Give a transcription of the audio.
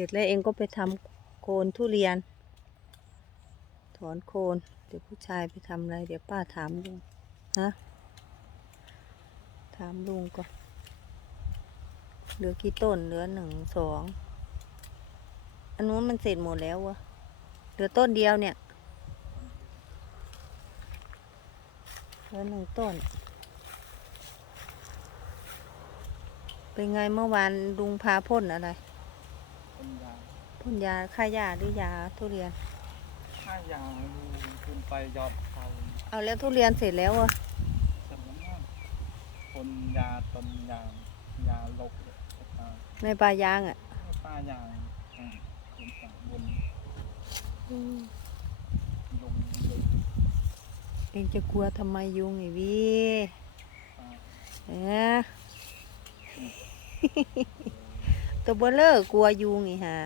ร็จแล้วเองก็ไปทำโคนทุเรียน ถอนโคน เดี๋ยวผู้ชายไปทำอะไร เดี๋ยวป้าถามลุงฮะถามลุงก่อน เหลือกี่ต้น เหลือหนึ่งสอง อันนู้นมันเสร็จหมดแล้ววะเหลือต้นเดียวเนี่ย เหลือหนึ่งต้น เป็นไงเมื่อวานลุงพาพ่นอะไร พ่นยาฆ่าหญ้าหรือยาทุเรียน ถ้ายางดูขึ้นไปยอดเขาเอาแล้วทุเรียนเสร็จแล้วอะเสร็จแล้วมั้งคนยาต้นยางยาลกเลยตาในปลายางอะป้ายางอืมขึ้นไปบนลงเลยเองจะกลัวทำไมยุงไอ้วีป้าเอ๊ะตัวเบลเลอร์กลัวยุงไอ้ห่า